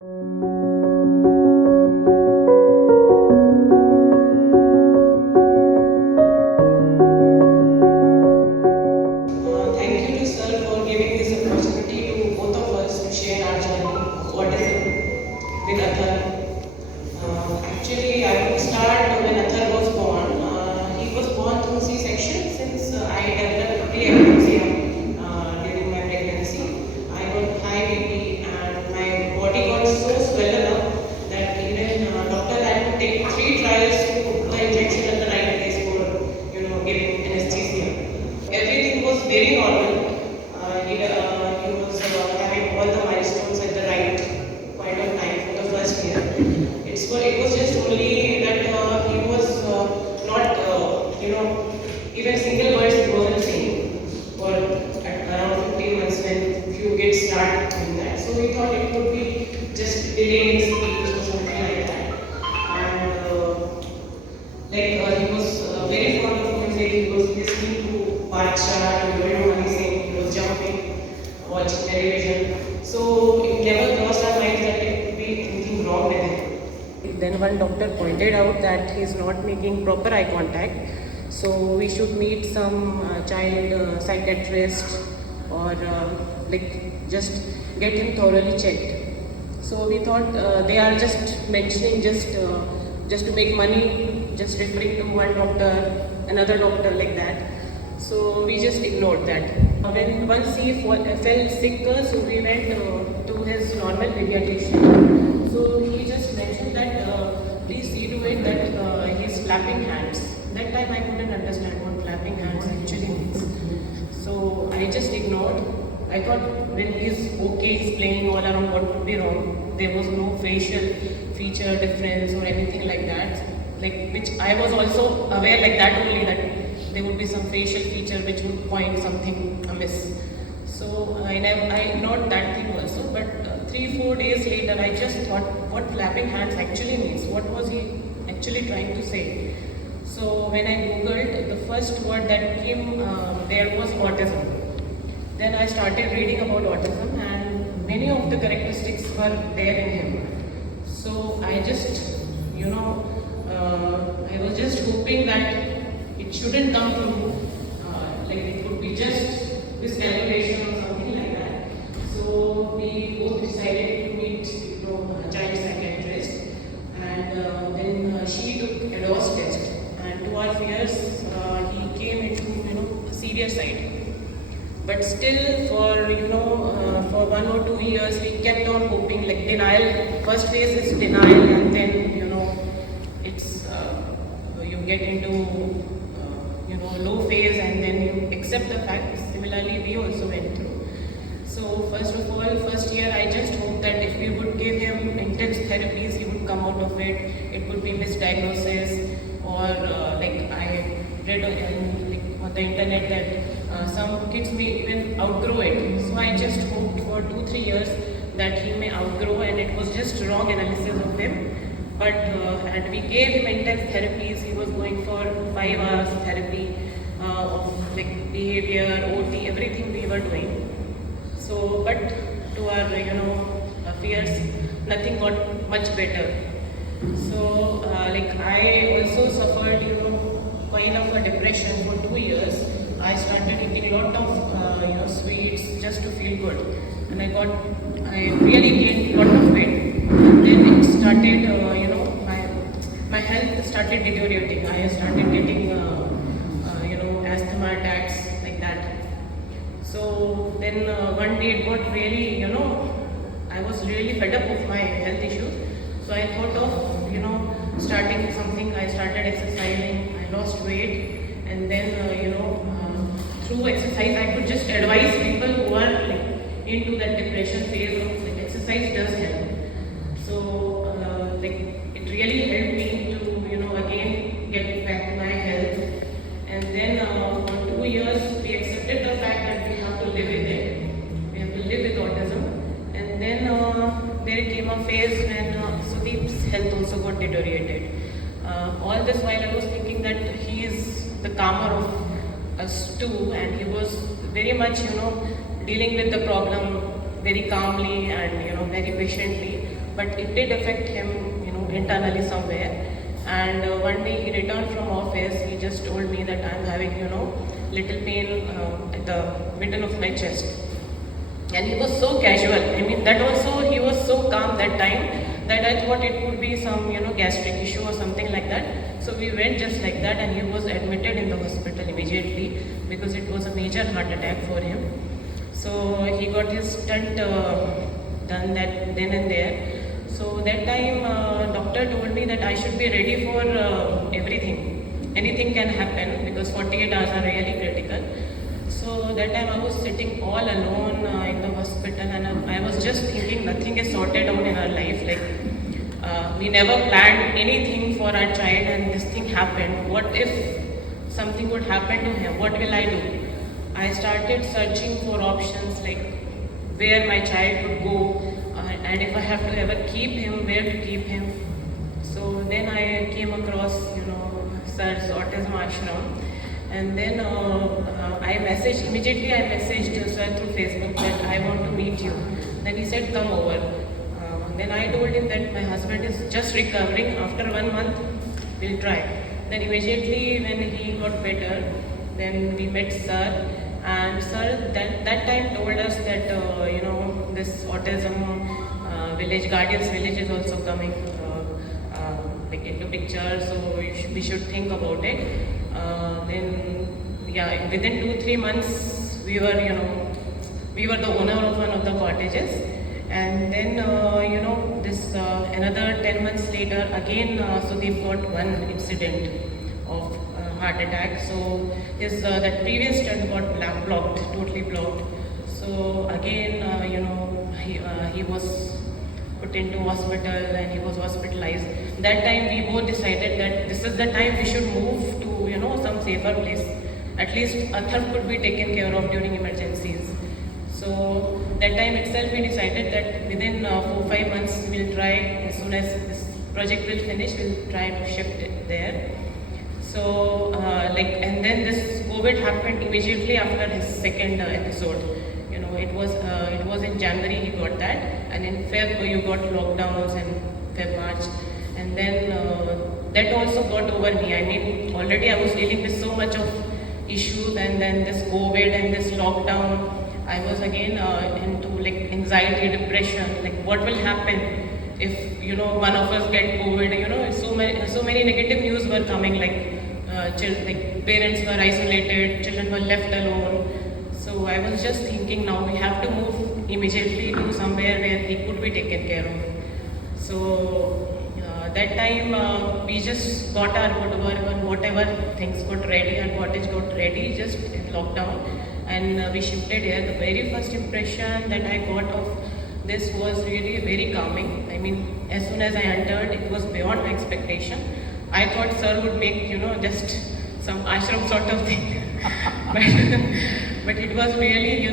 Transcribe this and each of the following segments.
Thank you to sir for giving this opportunity to both of us to share our journey of autism with Atharva. Actually, I would start when Atharva was born. He was born through C-section since I developed pre-eclampsia during my pregnancy. I got high BP and my body got so swollen up that even doctor had to take 3 trials to put the injection at the right place for giving anesthesia. Everything was very normal. He was having all the milestones at the right point of time for the first year. It was just only that he was not, even single words he wasn't saying for around 15 months when few kids start doing that. So we thought it would be just delayed speech or something like that. And he was very fond of music. He was listening to Bacha, he was jumping, watching television. So it never crossed our minds that it would be anything wrong with him. Then one doctor pointed out that he is not making proper eye contact. So we should meet some child psychiatrist or just get him thoroughly checked. So we thought they are just mentioning just to make money, just referring to one doctor, another doctor like that. So we just ignored that. When once he fell sick, so we went to his normal pediatrician. So he just mentioned that please see to it that he's flapping hands. That time I couldn't understand what flapping hands actually means. So I just ignored. I thought when he's okay, he's playing all around, what could be wrong? There was no facial feature difference or anything like that. Which I was also aware like that only, that there would be some facial feature which would point something amiss. So I ignored that thing also. But 3-4 days later, I just thought what flapping hands actually means. What was he actually trying to say? So when I googled, the first word that came there was autism. Then I started reading about autism, and many of the characteristics were there in him. So I just, I was just hoping that it shouldn't come to, it could be just miscalculation or something like that. So we both decided to meet, a child psychiatrist, and then she took a DOS test, and to our fears, he came into, a serious side. But still, for 1 or 2 years, we kept on hoping, denial. First phase is denial, and then it's you get into low phase, and then you accept the fact. Similarly, we also went through. So first of all, first year, I just hoped that if we would give him intense therapies, he would come out of it. It would be misdiagnosis, or I read on the internet that some kids may even outgrow it. So I just hoped for 2-3 years that he may outgrow, and it was just wrong analysis of him. But and we gave him intense therapies. He was going for 5 hours therapy of behavior, OT, everything we were doing. So, but to our fears, nothing got much better. So, I also suffered, kind of a depression for 2 years. I started eating a lot of sweets just to feel good, and I really gained a lot of weight. And then it started, my health started deteriorating. I started getting, asthma attacks like that. So then one day it got really, I was really fed up with my health issues. So I thought of, starting something. I started exercising. I lost weight, and then, through exercise, I could just advise people who are into that depression phase of exercise does help. So, it really helped me to, again get back to my health. And then for 2 years, we accepted the fact that we have to live with it. We have to live with autism. And then there came a phase when Sudeep's health also got deteriorated. All this while I was thinking that he is the calmer of us too, and he was very much, dealing with the problem very calmly and, very patiently. but it did affect him, internally somewhere. And one day he returned from office, he just told me that I'm having, little pain at the middle of my chest. And he was so casual. I mean, that also he was so calm that time that I thought it could be some, gastric issue or something like that. So we went just like that, and he was admitted in the hospital immediately because it was a major heart attack for him. So he got his stent done that then and there. So that time doctor told me that I should be ready for everything. Anything can happen because 48 hours are really critical. So that time I was sitting all alone in the hospital, and I was just thinking nothing is sorted out in our life. Like we never planned anything for our child, and this thing happened. What if something would happen to him? What will I do? I started searching for options like where my child could go, and if I have to ever keep him, where to keep him. So then I came across, Sir's autism ashram, and then I messaged Sir through Facebook that I want to meet you. Then he said, come over. Then I told him that my husband is just recovering. After 1 month, we'll try. Then immediately when he got better, then we met Sir. And Sir that time told us that, this autism guardians village is also coming into picture, so we should think about it. Then within 2-3 months we were the owner of one of the cottages, and then this another 10 months later again Sudeep got one incident of heart attack. So his that previous stent got totally blocked. So again he was put into hospital and he was hospitalized. That time we both decided that this is the time we should move to some safer place. At least Atharva could be taken care of during emergencies. So that time itself we decided that within 4-5 months we'll try, as soon as this project will finish, we'll try to shift it there. So and then this COVID happened immediately after his second episode. It was in January he got that, and in Feb you got lockdowns, and March, and then that also got over me. I mean, already I was dealing with so much of issues, and then this COVID and this lockdown, I was again into anxiety, depression. Like, what will happen if one of us get COVID? So many negative news were coming. Parents were isolated, children were left alone. So I was just thinking, now we have to move immediately to somewhere where he could be taken care of. So that time we just got our whatever things got ready, our cottage got ready just in lockdown, and we shifted here. The very first impression that I got of this was really very calming. I mean, as soon as I entered, it was beyond my expectation. I thought Sir would make just some ashram sort of thing. But it was really,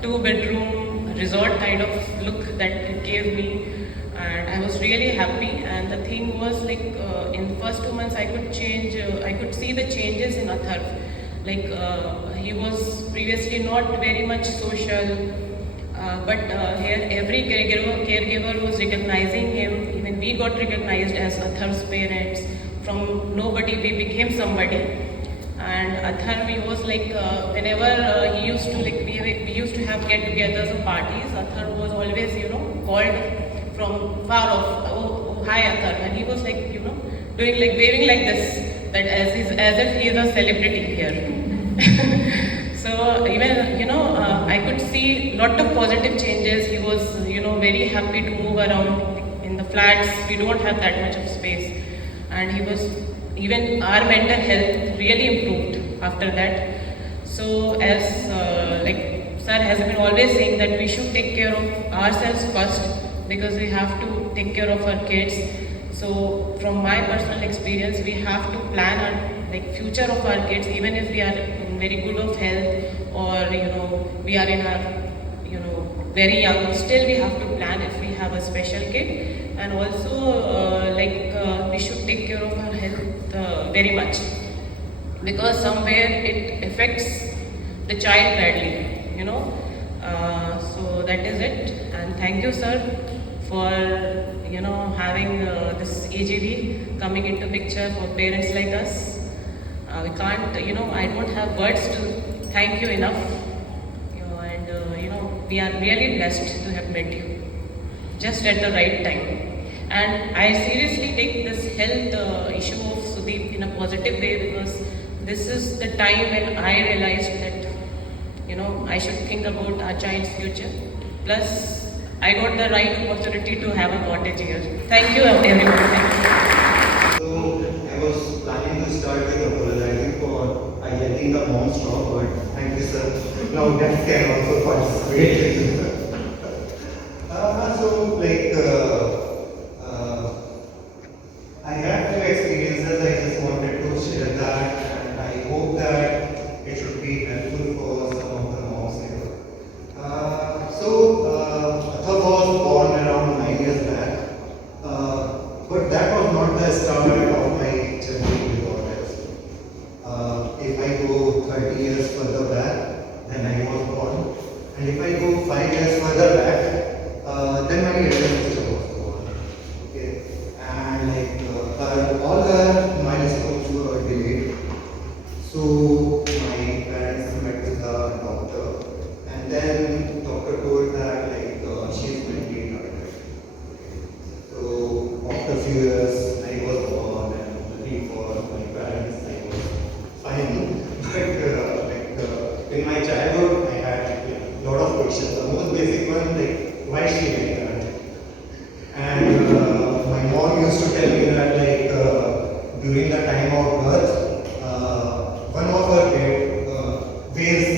2-bedroom resort kind of look that it gave me, and I was really happy. And the thing was in first 2 months I could see the changes in Atharva. He was previously not very much social, but here every caregiver was recognizing him. Even we got recognized as Atharva's parents. From nobody we became somebody. And Atharva was whenever he used to we used to have get-togethers or parties, Atharva was always called from far off. Oh hi Atharva, and he was doing waving like this, that as if he is a celebrity here. So even I could see lot of positive changes. He was very happy to move around in the flats. We don't have that much of space, and he was. Even our mental health really improved after that. So as Sir has been always saying that we should take care of ourselves first, because we have to take care of our kids. So from my personal experience, we have to plan our future of our kids, even if we are in very good of health, or we are in our very young. Still we have to plan if we have a special kid. And also we should take care of our health very much, because somewhere it affects the child badly, so that is it. And thank you, Sir, for having this AGD coming into picture for parents like us. We can't, I don't have words to thank you enough. And we are really blessed to have met you just at the right time. And I seriously take this health issue of Sudeep in a positive way, because this is the time when I realized that I should think about our child's future. Plus, I got the right opportunity to have a cottage here. Thank you, everyone. Thank you. So I was planning to start with apologizing for yelling the mom's talk, but thank you, sir. Now that can also participate. I have few experiences. I just wanted to share that, and I hope that it should be helpful for some of the moms here. Atharva was born around 9 years back, but that was not the start of my journey with daughters. If I go 30 years further back, then I was born, and if I go 5 years further back, then my elder sister was born. Okay, and all her milestones were delayed. So my parents met with the doctor, and then doctor told that she is mentally retarded. So after a few years, I was born, and luckily for my parents, I was fine. But in my childhood, I had a lot of questions. The most basic one, why she like that? And my mom used to tell me that during the time of birth, one of her veins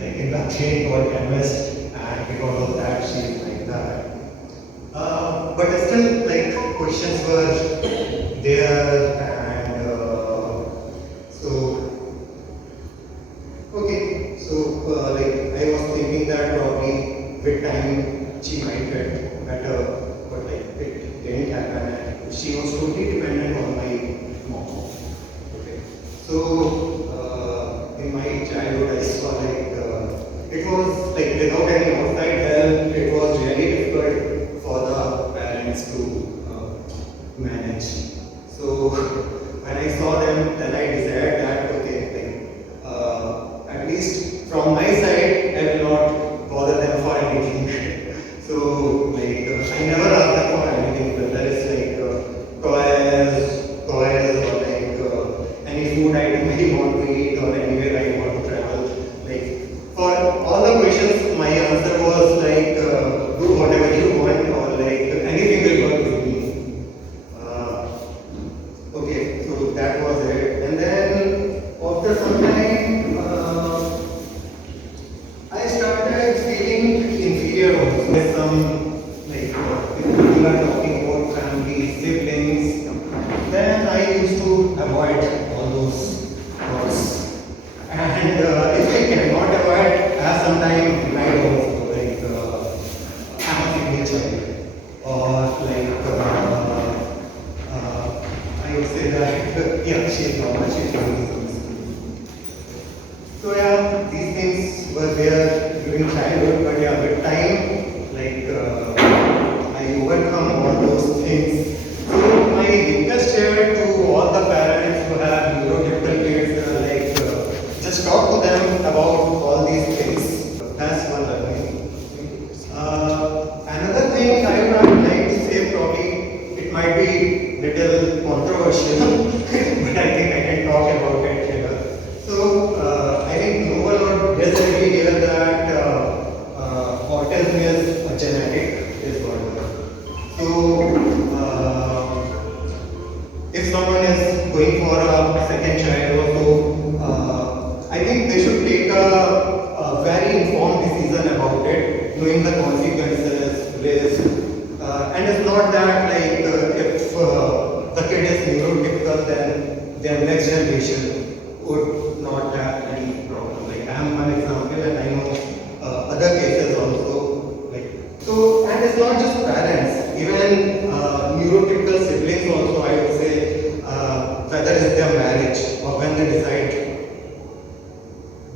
in the chain got damaged, and because of that she is like that. But still, questions were there, and I was thinking that probably with time she might get better, but it didn't happen, and she was totally dependent on my mom. Okay, so in my childhood I saw it was without any outside help, it was really difficult for the parents to manage. So when I saw them, then I decided that at least from my side, I will not bother them for anything. So I never asked them for anything, whether it's toys or any food item I want to eat or anywhere I want to travel. For all the questions, my answer was do whatever you want, or anything will work with me. Okay, so that was it. And then after some time, I started feeling inferior also. There's some if people are talking about family, siblings, then I used to avoid all those thoughts. And if I cannot avoid, I have sometimes lied also, I'm a single child, or I would say that yeah, she's normal, she's doing something. So yeah, these things were there during childhood, but yeah, with time, I overcome all those things. So my request here to all the parents who have neurotypical kids, just talk to them about all these things. That's one learning. Another thing I would like to say, probably it might be little controversial, but I think I can talk about it here. So I think no one would disagree here that autism is a genetic disorder. So if someone is going for a second child or so, I think they should take a very informed decision about it, knowing the consequences, risk. And it's not that if the kid is neurotypical, then their next generation would not have any problem. I am one example, and I know other cases also. And it's not just parents, even neurotypical siblings also, I would say, whether it's their marriage or when they decide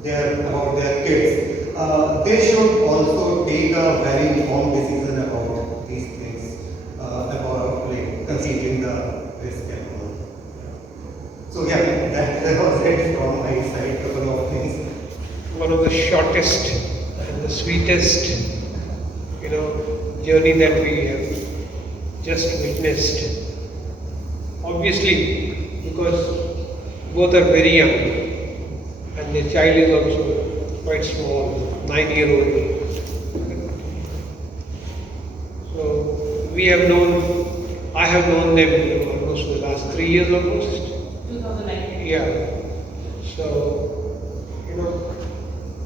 about their kids, they should also take a very informed decision about these things. most shortest and the sweetest, journey that we have just witnessed. Obviously, because both are very young and the child is also quite small, 9-year-old. So I have known them almost for the last 3 years almost. 2019. Yeah. So,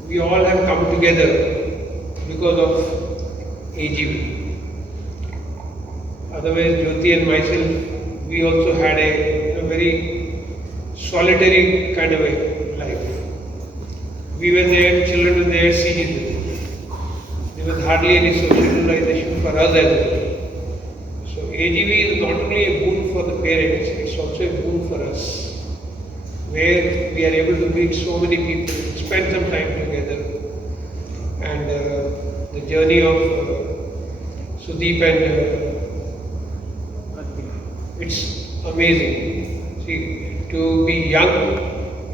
we all have come together because of AGV. Otherwise, Jyoti and myself, we also had a very solitary kind of a life. We were there, children were there, seeing there was hardly any socialization for us as well. So AGV is not only a boon for the parents, it's also a boon for us, where we are able to meet so many people, spend some time together, and the journey of Sudeep and it's amazing. See, to be young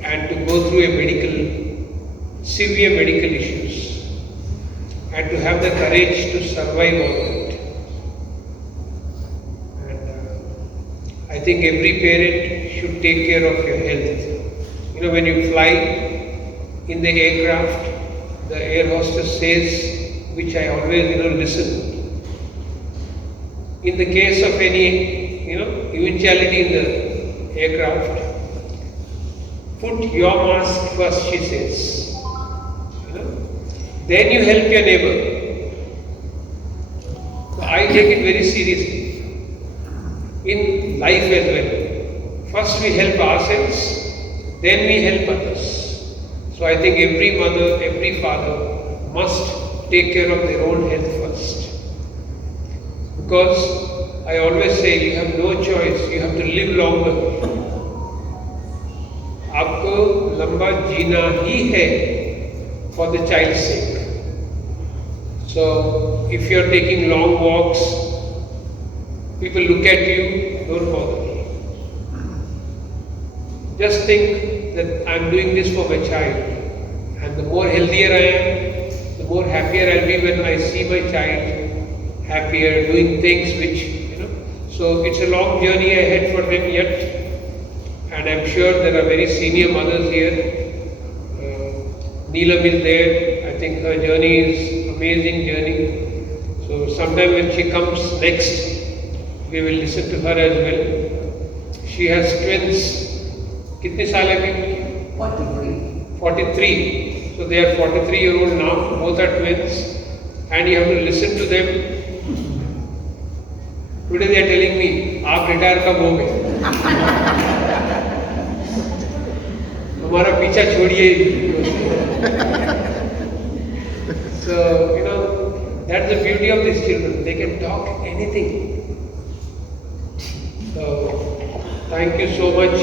and to go through severe medical issues, and to have the courage to survive all that. And I think every parent should take care of your health. When you fly in the aircraft, the air hostess says, which I always listen. In the case of any eventuality in the aircraft, put your mask first, she says. Then you help your neighbor. So I take it very seriously. In life as well. First we help ourselves, then we help others. So I think every mother, every father must take care of their own health first. Because I always say you have no choice, you have to live longer. आपको लंबा जीना ही है for the child's sake. So if you are taking long walks, people look at you, don't bother. Just think that I am doing this for my child, and the more healthier I am, the more happier I'll be when I see my child happier, doing things which. So it's a long journey ahead for them yet, and I'm sure there are very senior mothers here. Neelam is there. I think her journey is amazing journey. So sometime when she comes next, we will listen to her as well. She has twins. कितने साल है अभी? 43. 43. So they are 43-year-old now. Both are twins, and you have to listen to them. Today they are telling me, आप retire कब होगे? हमारा पीछा छोड़िए. So that's the beauty of these children. They can talk anything. So thank you so much.